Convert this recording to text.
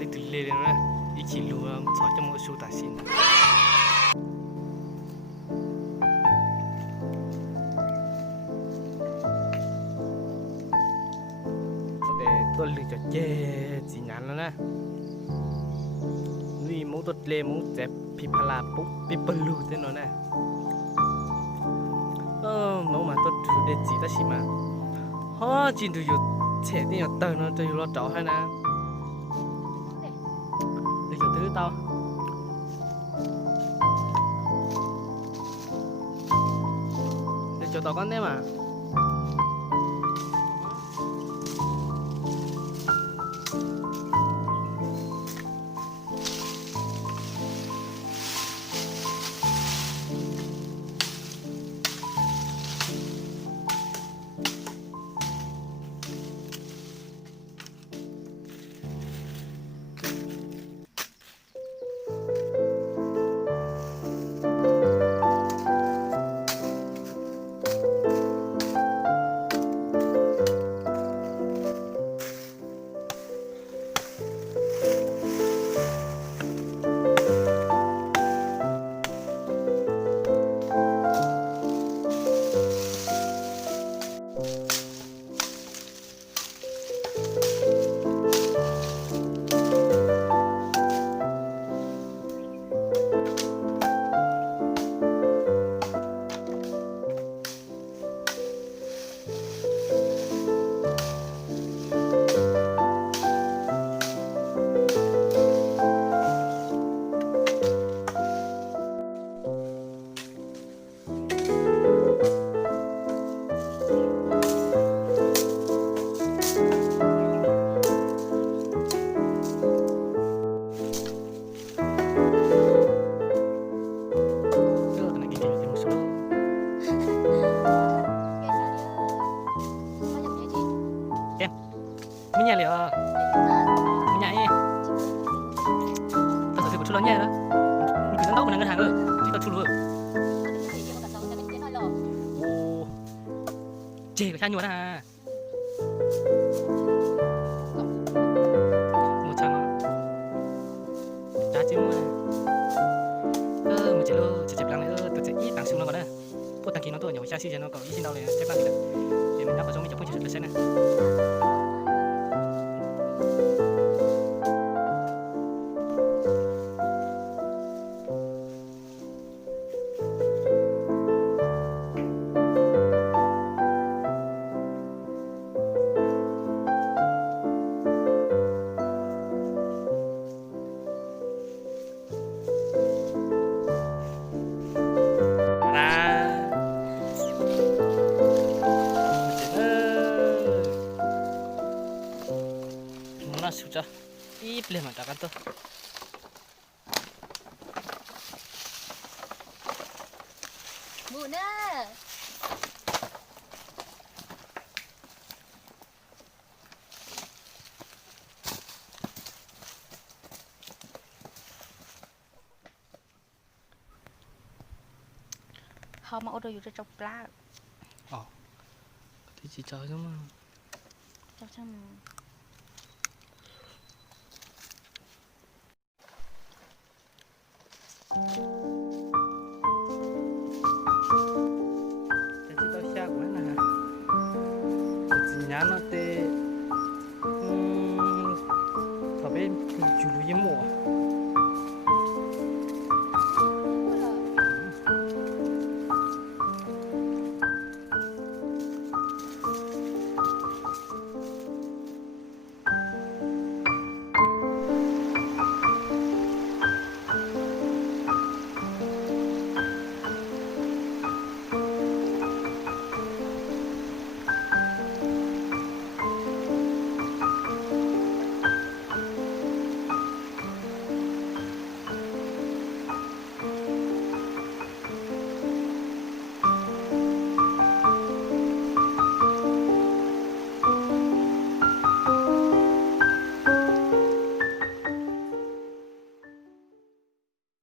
lấy từ lê lên đó ý chỉ lùa sỏi cho mỗi số tài xin để tôi lựa cho chê chỉ nhắnแล้วนะนี่มูตัวเลมูเจ็บพิพลาปุ๊บพิปลูเต้นนะมูมาตัวดูเด็ดจีได้สิมาฮ่อจีนดูอยู่เฉดนี่อยู่เติมนะจะอยู่รอจ่อให้นะเดี๋ยวตื้อเตาเดี๋ยวจ่อต่อกันได้มาไม่ใหญ่เลยไม่ใหญ่แต่สุดชุดเราใหญ่แล้วมันคือตั้งโต๊ะมันนั่งกระถางเลยที่เราชุดเลยโอ้เจ๋กับชาญอยู่นะฮะหมดช่างจ้าจิ้มเลยมันจะเจ็บหลังเลยตัวจะอีต่างซิวเราก็ได้พวกต่างกินน้องตัวอย่าไปชาซีเจนเราก็อีชินเราเลยเจ็บหลังเลยเดี๋ยวมันนับผสมไม่จะพูดจุดเปอร์เซ็นต์นะsudah boleh matakan tuh Buna họ mà orderอยู่trong pla thì chỉ chờ chứ mà trong Thank you.